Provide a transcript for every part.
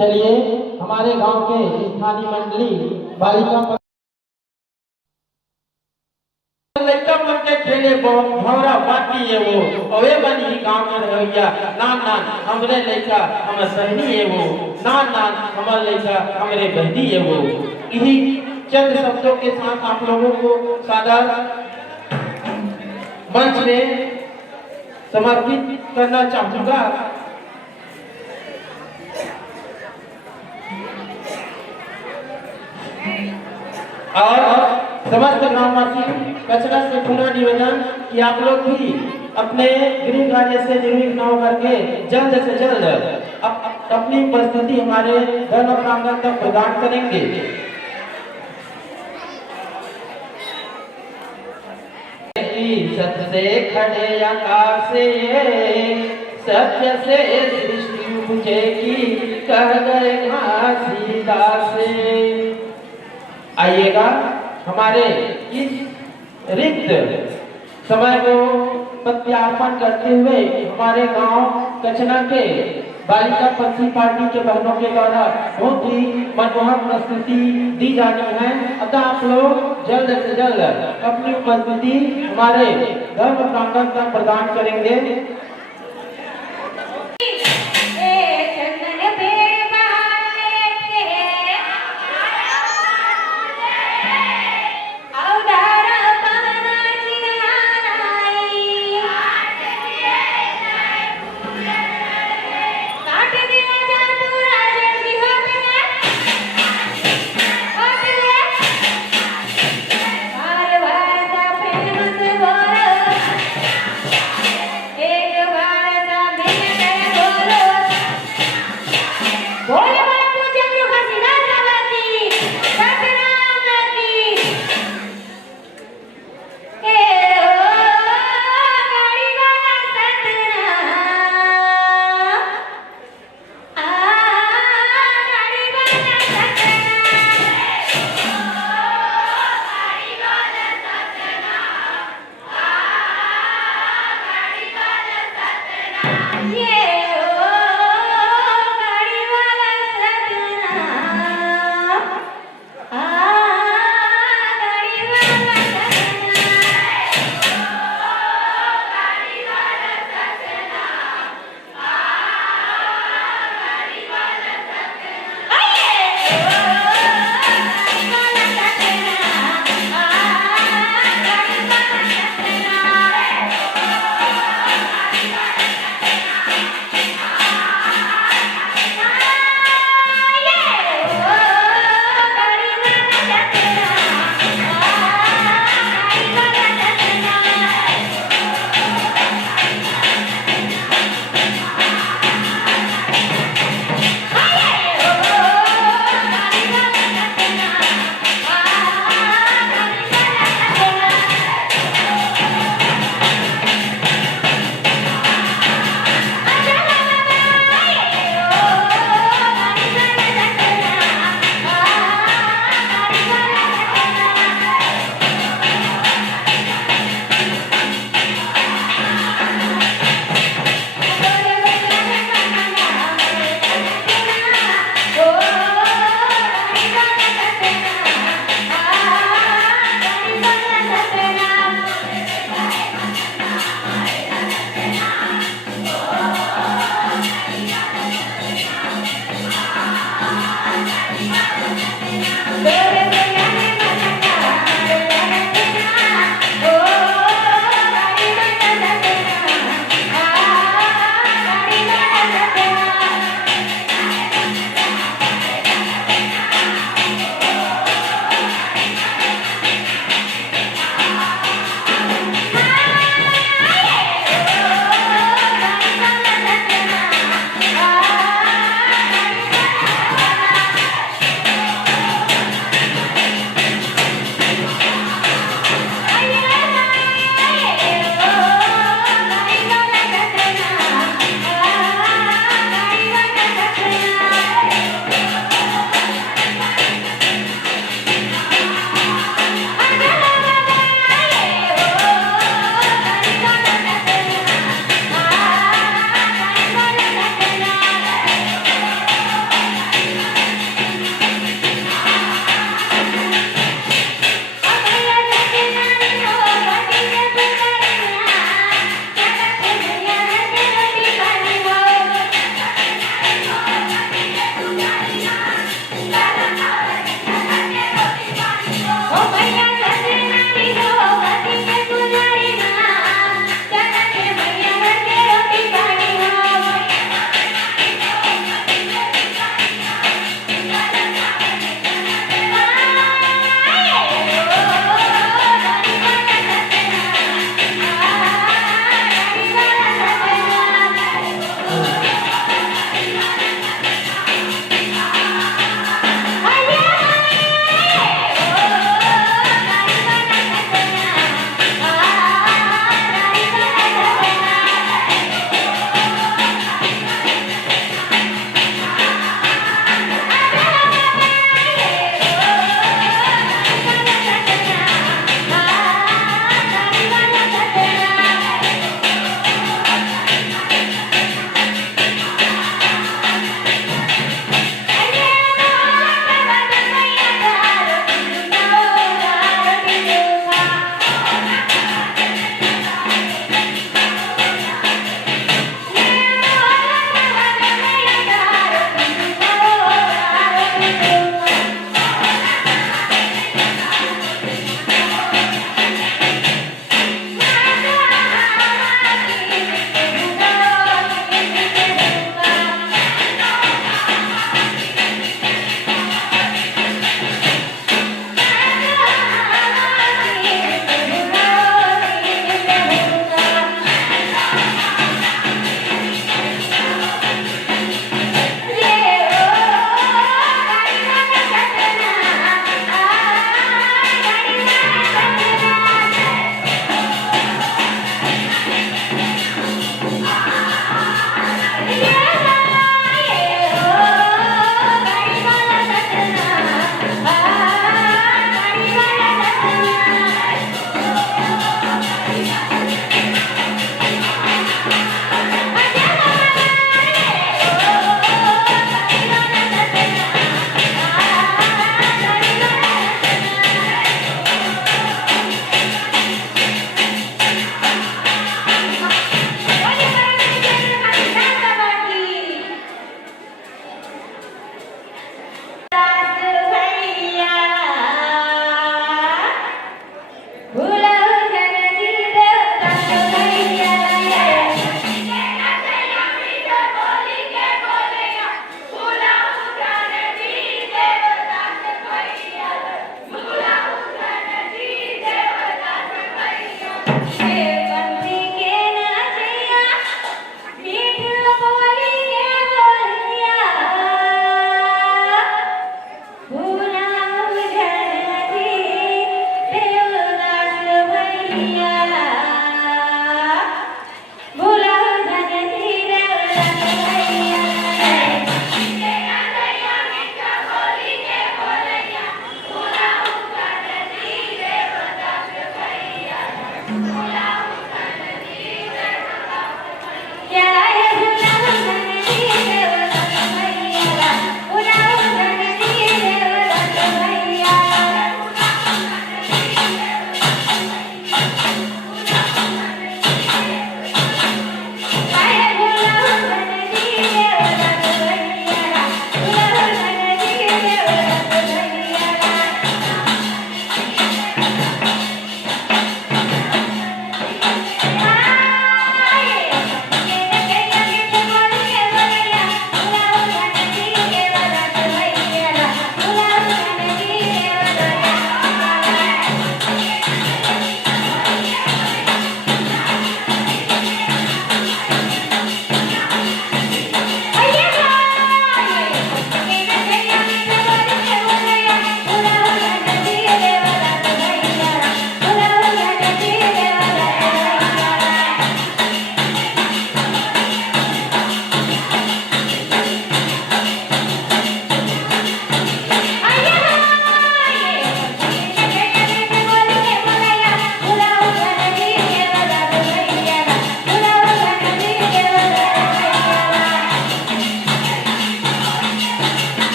चलिए हमारे गांव के स्थानीय मंडली बालिका लड़का मन के खेले भौरा बाटी है वो अवे बनी गांव में रहिया नान नान हमरे लड़का हम सहनी है वो नान नान हमारे लड़का हमरे बहनी है वो। इन्हीं चंद शब्दों के साथ आप लोगों को सादर मंच में समर्पित करना चाहूंगा। और समस्त ग्रामवासी कचरा से पूरा निवेदन कि आप लोग भी अपने गृह कार्य से निर्विघ्न करके जल्द से जल्द अपनी उपस्थिति हमारे धर्म प्रांगण तक प्रदान करेंगे। सत्य से खड़े आकाश से सत्य से सृष्टि उपजेगी कह गए घासीदास से। आइएगा हमारे इस रिक्त समय को प्रत्यार्पण करते हुए हमारे गांव कचना के बालिका पंथी पार्टी के बहनों के द्वारा बहुत ही मनमोहक प्रस्तुति दी जानी है। अतः आप लोग जल्द से जल्द अपनी उपस्थिति हमारे धर्म प्रांगण तक प्रदान करेंगे। एक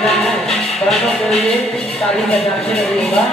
बजाना है, बराबर के लिए ताली बजाते रहिएगा।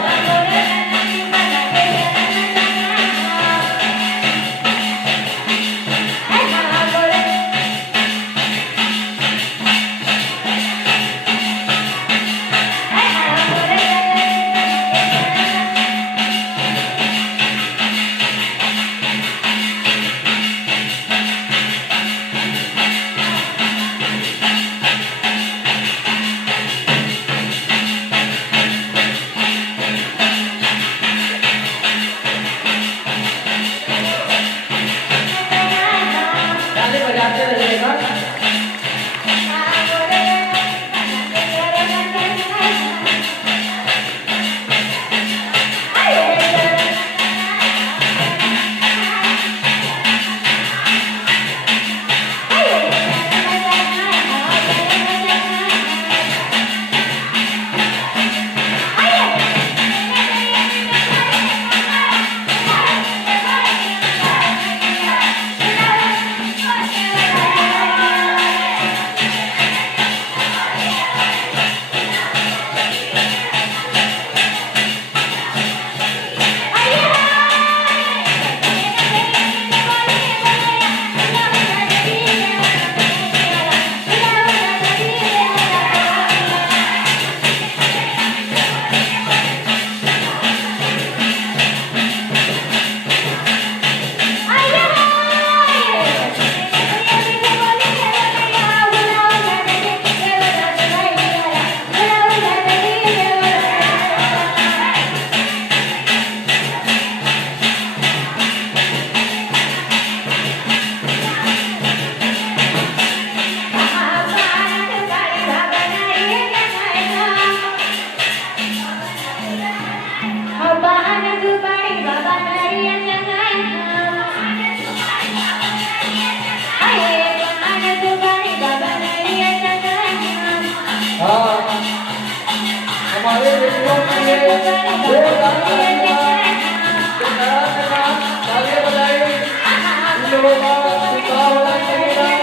ताली बजाते रहिएगा। हमारे रेडियो के लिए ये गाना तालियां बजाइए, इन लोगों का उत्साह होना चाहिए।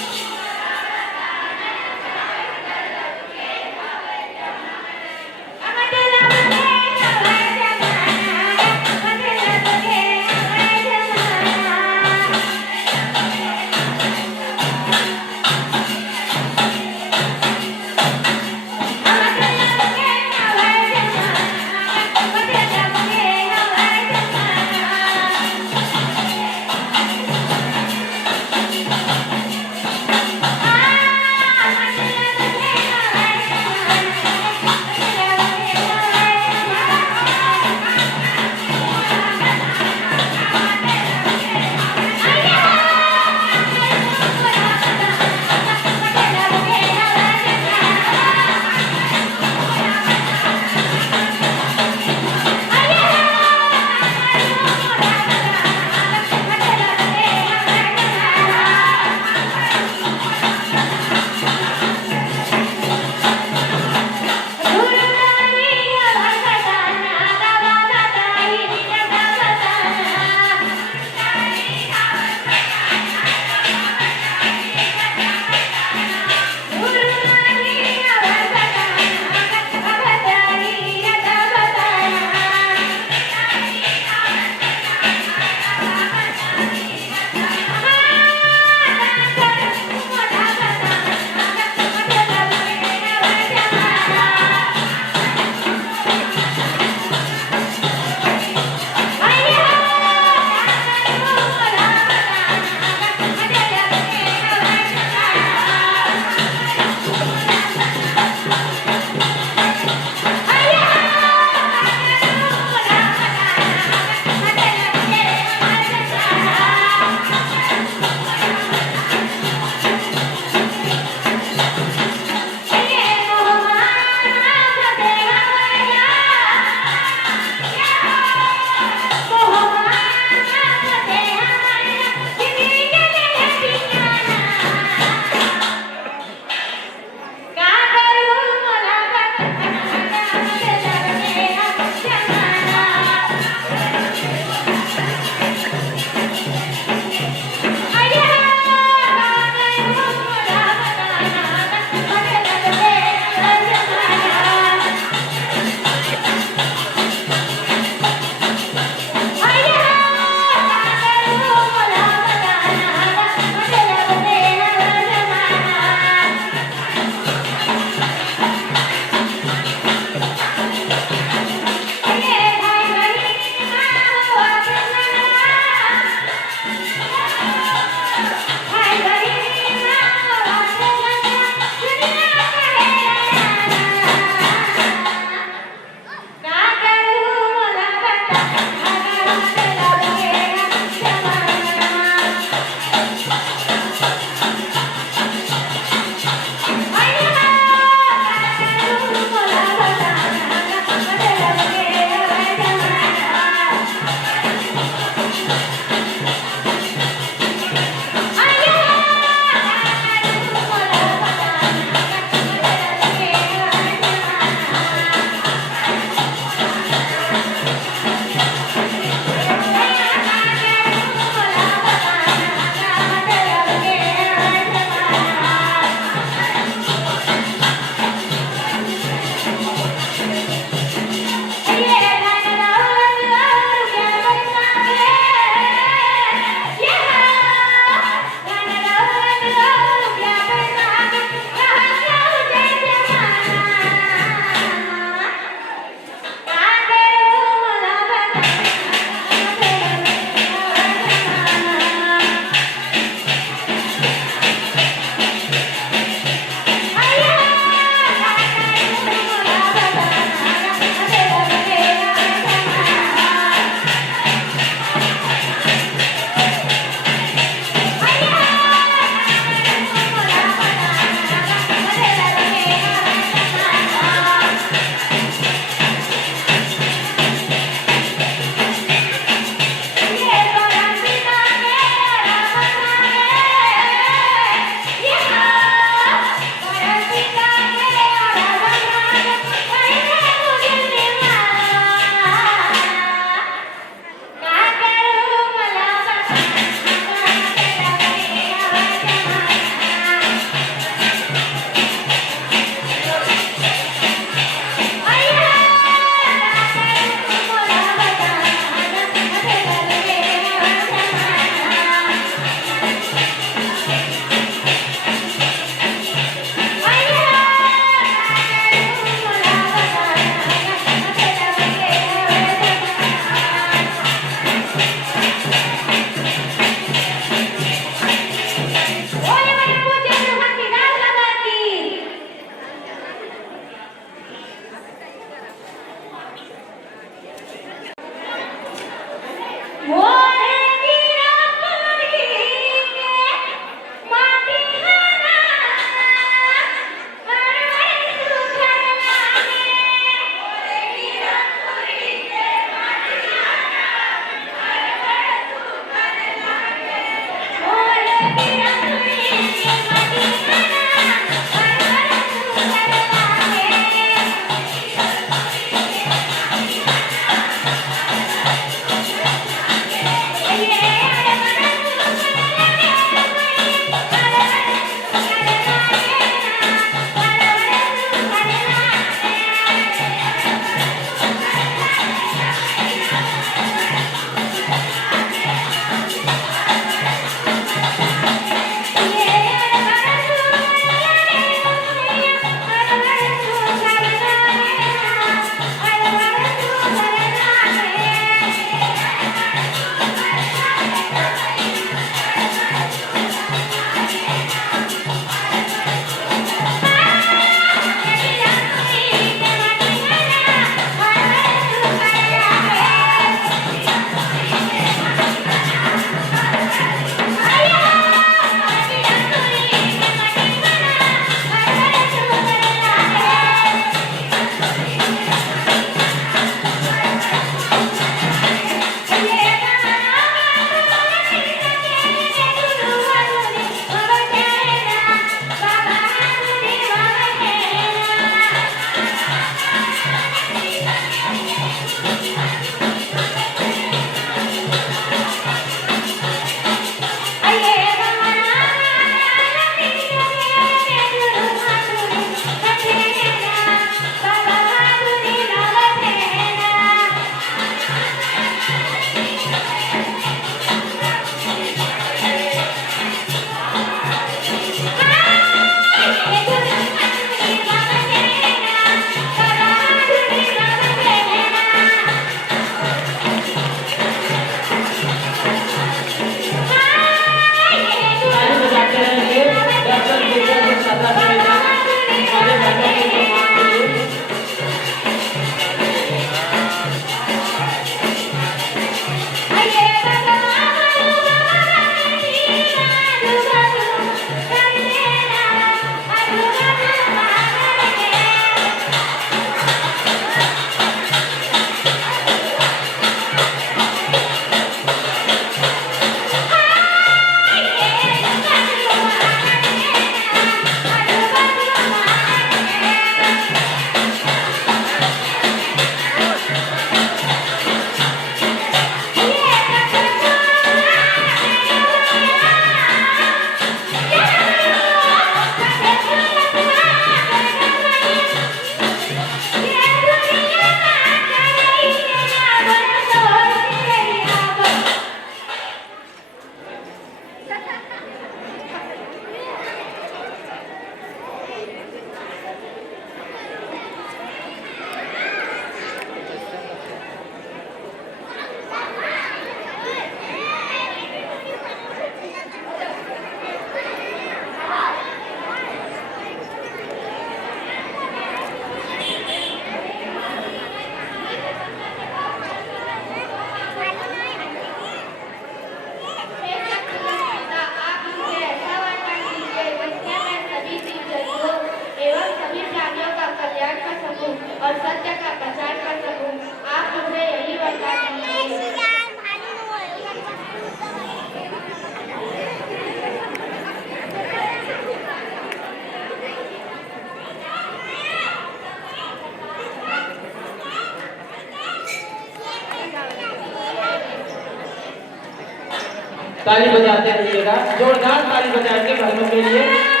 ताली बजाते रहिएगा, जोरदार ताली बजाएंगे बहनों के लिए।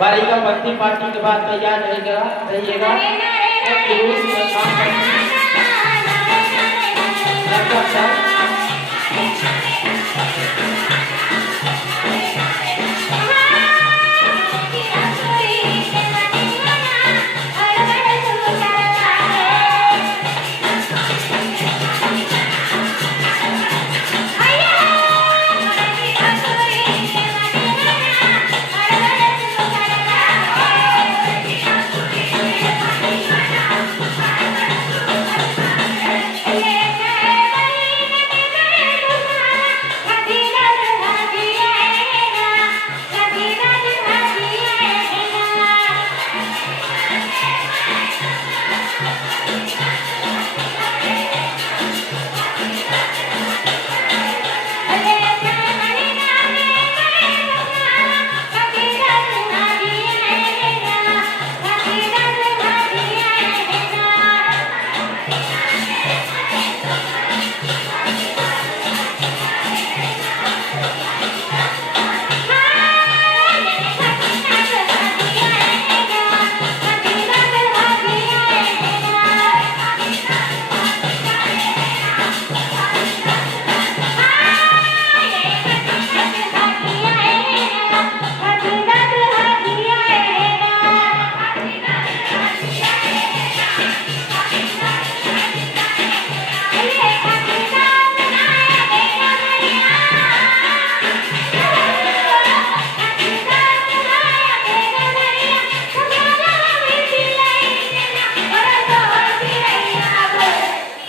बारी का पत्ती पार्टी के बाद तैयार रहिएगा।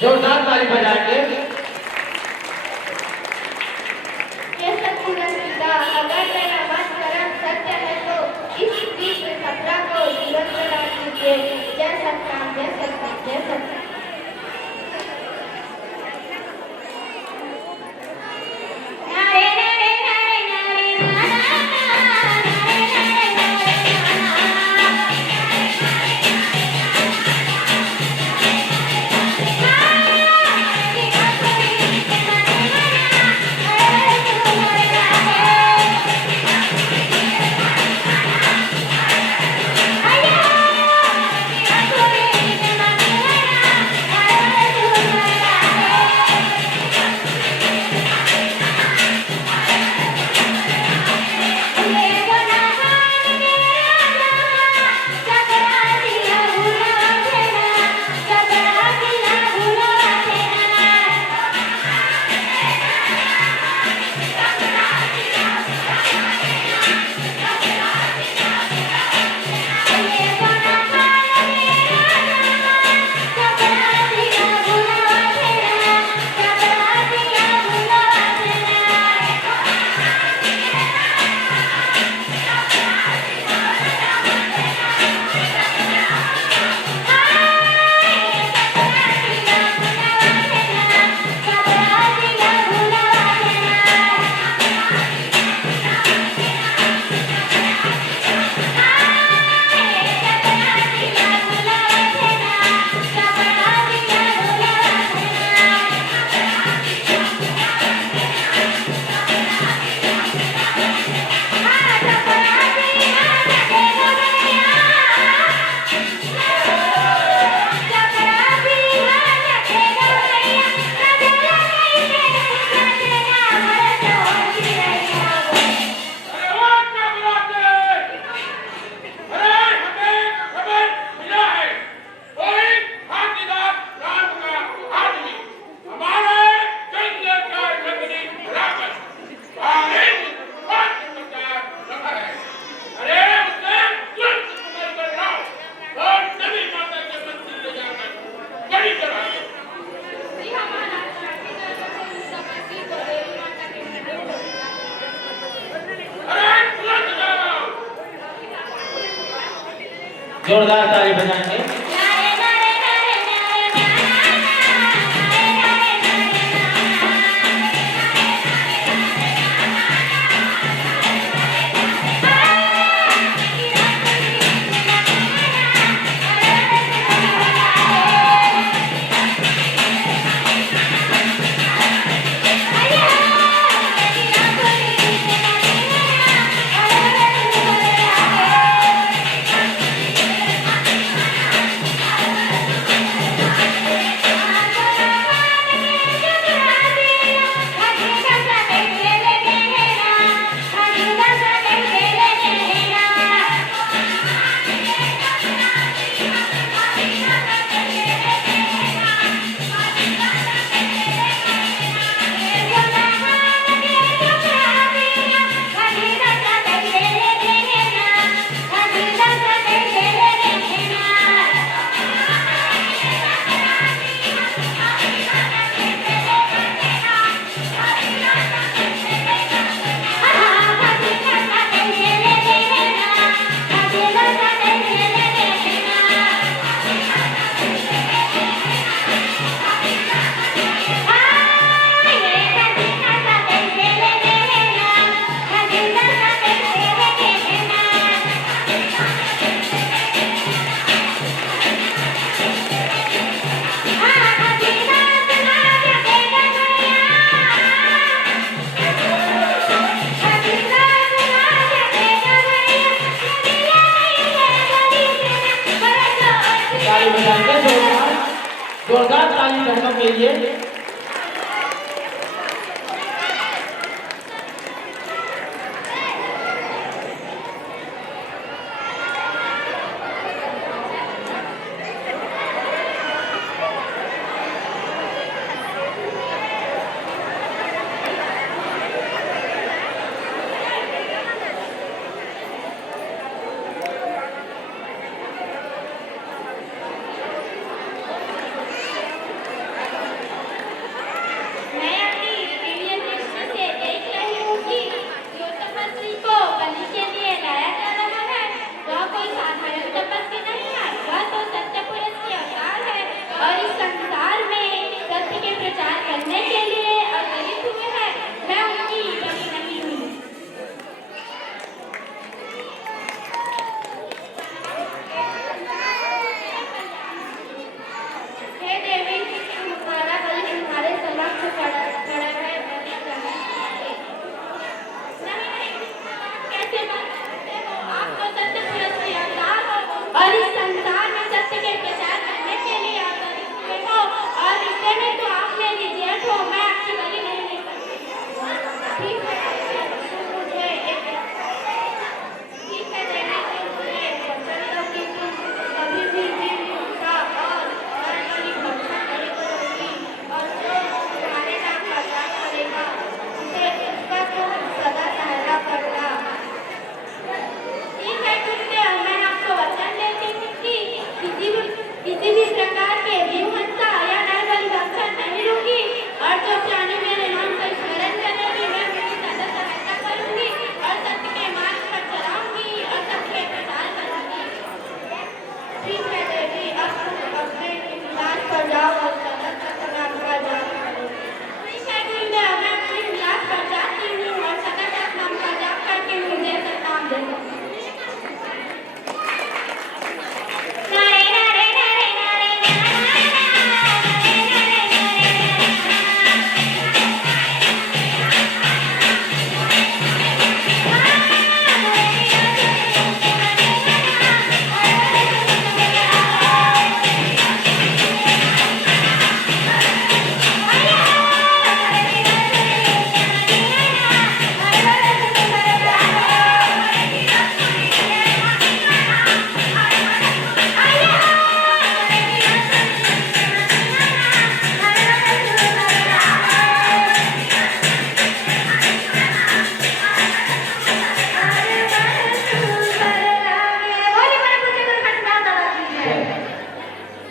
जोरदार ताली बजाएंगे। ये सतपुरुष पिता, अगर तेरा मन कर्म सत्य है तो इस बीच खतरा को जीवन में डाल दीजिए। जय सतराम, जय सतराम, जय सतराम। जोरदार ताली बजाएंगे। जोरदार ताली बहनों के लिए।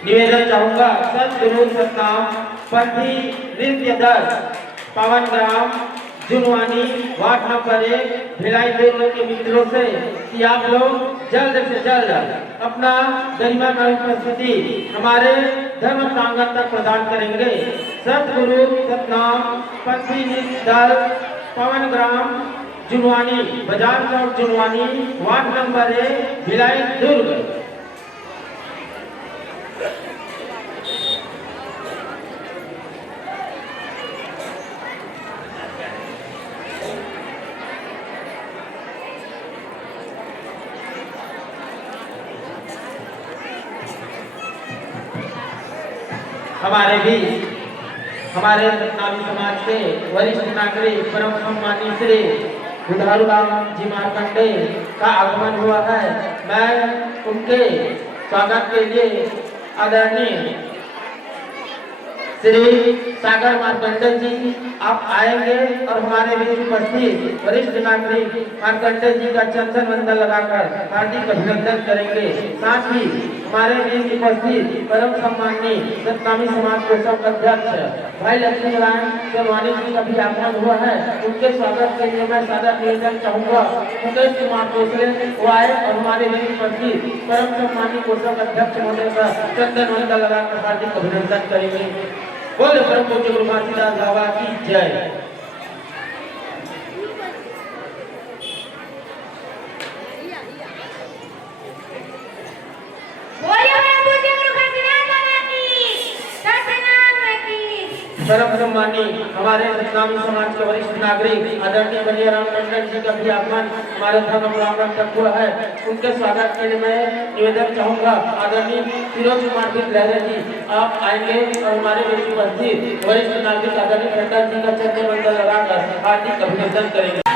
निवेदन चाहूंगा सतगुरु सतनाम पंथी नृत्य दल पवन ग्राम जुनवानी वार्ड नंबर 1 भिलाई दुर्ग के मित्रों से कि आप लोग जल्द से जल्द अपना गरिमा का उपस्थिति हमारे धर्म प्रांगण तक प्रदान करेंगे। सतगुरु सतनाम पंथी नृत्य दल पवन ग्राम जुनवानी बाजार चौक जुनवानी वार्ड नंबर 1 भिलाई दुर्ग। हमारे भी हमारे सतनामी समाज के वरिष्ठ नागरिक परम सम्मानी श्री बुधारू राम जी मार्कंडे का आगमन हुआ है। मैं उनके स्वागत के लिए आदरणीय श्री सागर मार्कंडे जी आप आएंगे और हमारे बीच उपस्थित वरिष्ठ नागरिक मार्कंडे जी का चंदन वंदन लगाकर हार्दिक अभिनंदन करेंगे। साथ ही हमारे बीच उपस्थित परम सम्मानी सतनामी समाज कोषाध्यक्ष अध्यक्ष भाई लक्ष्मी नारायण चरवानी जी का भी आगमन हुआ है। उनके स्वागत के लिए मैं सादर निवेदन चाहूंगा मुकेश कुमार कोसले वो आए और हमारे बीच उपस्थित परम सम्मानी कोषाध्यक्ष अध्यक्ष महोदय का चंदन वंदन लगाकर हार्दिक अभिनंदन करेंगे। बोले परम पूज्य गुरु घासीदास बाबा की जय। बोले परम पूज्य गुरु घासीदास बाबा की सतनाम की परम सम्मानी हमारे इस्लामी समाज के वरिष्ठ नागरिक आदरणीय बलियाराम टंडन जी का भी आगमन हमारे धर्म ब्राह्मण तक हुआ है। उनके स्वागत के लिए मैं निवेदन चाहूंगा आदरणीय फिरोज कुमार लहरे जी आप आएंगे और हमारे बीच उपस्थित वरिष्ठ नागरिक आदरणीय टंडन जी का चरण बंदन लगाकर हार्दिक अभिनंदन करेंगे।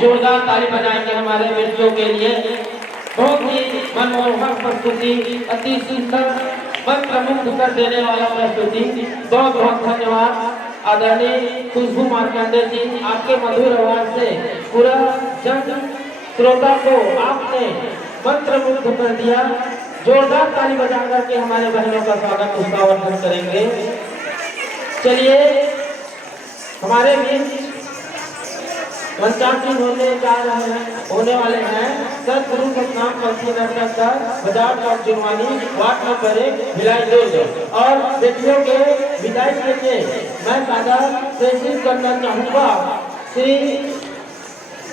जोरदार ताली बजाएंगे हमारे बेटियों के लिए। बहुत ही मनमोहक प्रस्तुति, अति सुंदर, मंत्रमुग्ध कर देने वाला प्रस्तुति। बहुत बहुत धन्यवाद आदरणीय खुशबू मार्कंडे जी, आपके मधुर आवाज से पूरा जन श्रोता को आपने मंत्रमुग्ध कर दिया। जोरदार ताली बजा करके हमारे बहनों का स्वागत उत्साहवर्धन करेंगे। चलिए हमारे बीच मंचासीन होने वाले हैं सदगुरु सतनाम पंथी नरसंकर बाजार चौक जुर्मानी वार्ड नंबर 1 भिलाई 2 और बेटियों के विदाई के लिए मैं सादा प्रेषित करना चाहूँगा। श्री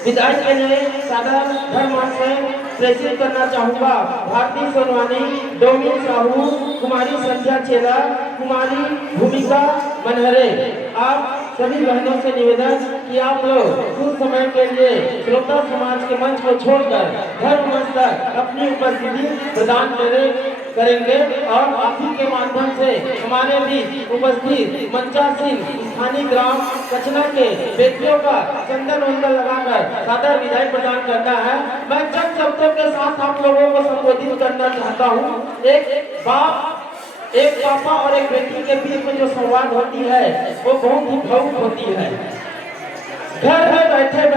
विदाई के लिए सादा धर्म से प्रेषित करना चाहूँगा भारती सोनवानी, डोमिन साहू, कुमारी संध्या चेला, कुमारी भूमिका मनहरे। आप सभी बहनों से निवेदन कि आप लोग कुछ समय के लिए श्रोता समाज के मंच को छोड़कर धर्म मंच तक अपनी उपस्थिति प्रदान करेंगे और आप ही के माध्यम से हमारे बीच उपस्थित मंचासीन स्थानीय ग्राम कचना के बेटियों का चंदन वंदन लगाकर सादर विदाई प्रदान करना है। मैं चंद शब्दों के साथ आप लोगों को संबोधित करना चाहता हूँ। एक पापा और एक बेटी के बीच में जो संवाद होती है वो बहुत ही भावुक होती है। घर में बैठे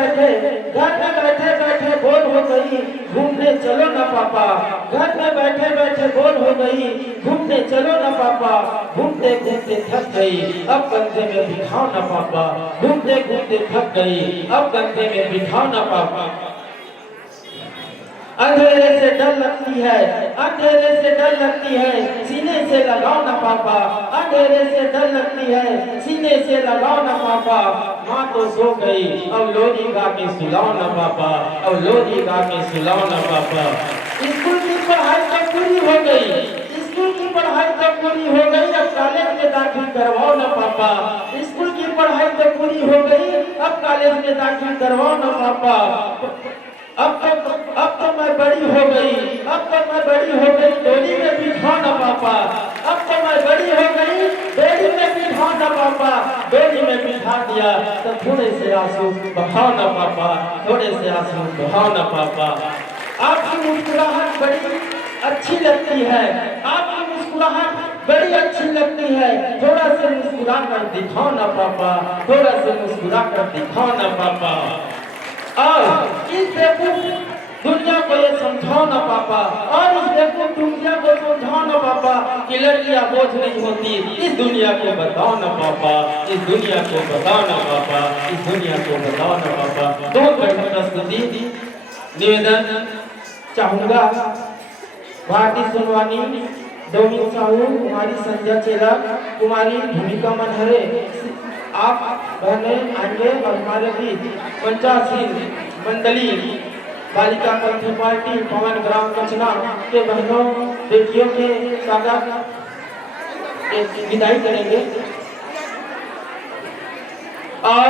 बैठे बोर हो गई, घूमने चलो ना पापा। घर में बैठे बैठे बोर हो गई, घूमने चलो ना पापा। घूमते घूमते थक गई, अब कंधे में बिठाओ ना पापा। घूमते घूमते थक गई, अब कंधे में बिठाओ ना पापा। अंधेरे से डर लगती है, अंधेरे से डर लगती है, सीने से लगाओ ना पापा। अंधेरे से डर लगती है, सीने से लगाओ ना पापा। माँ तो सो गई, अब लोरी गा के सुलाओ ना पापा। अब लोरी गा के सुलाओ ना पापा। स्कूल की पढ़ाई तो पूरी हो गई, स्कूल की पढ़ाई तो पूरी हो गई, अब कॉलेज में दाखिल करवाओ ना पापा। स्कूल की पढ़ाई तो पूरी हो गई, अब कॉलेज में दाखिल करवाओ ना पापा। अब तो मैं बड़ी हो गई, अब तो मैं बड़ी हो गई, डोली में बिठाओ ना पापा। अब तो मैं बड़ी हो गई, डोली में बिठाओ ना पापा। डोली में बिठा दिया तो थोड़े से आंसू बहाओ ना पापा, थोड़े से आंसू बहाओ ना पापा। आपकी मुस्कुराहट बड़ी अच्छी लगती है, आपकी मुस्कुराहट बड़ी अच्छी लगती है। थोड़ा सा मुस्कुरा कर दिखाओ ना पापा, थोड़ा सा मुस्कुरा कर दिखाओ ना पापा। और इस बेवकूफ दुनिया को ये समझाओ ना पापा, और इस बेवकूफ दुनिया को समझाओ ना पापा कि लड़कियां बोझ नहीं होती। इस दुनिया को बताओ ना पापा, इस दुनिया को बताओ ना पापा, इस दुनिया को बताओ ना पापा। बहुत बड़ी प्रस्तुति निवेदन चाहूँगा भारती सोनवानी, डोमिन साहू, कुमारी संध्या चेला, कुमारी भूमिका मनहरे। आप बहनें आएंगे और हमारे बीच पंचासीन मंडली बालिका पंथी पार्टी पवन ग्राम कचना के बहनों बेटियों के स्वागत विदाई करेंगे और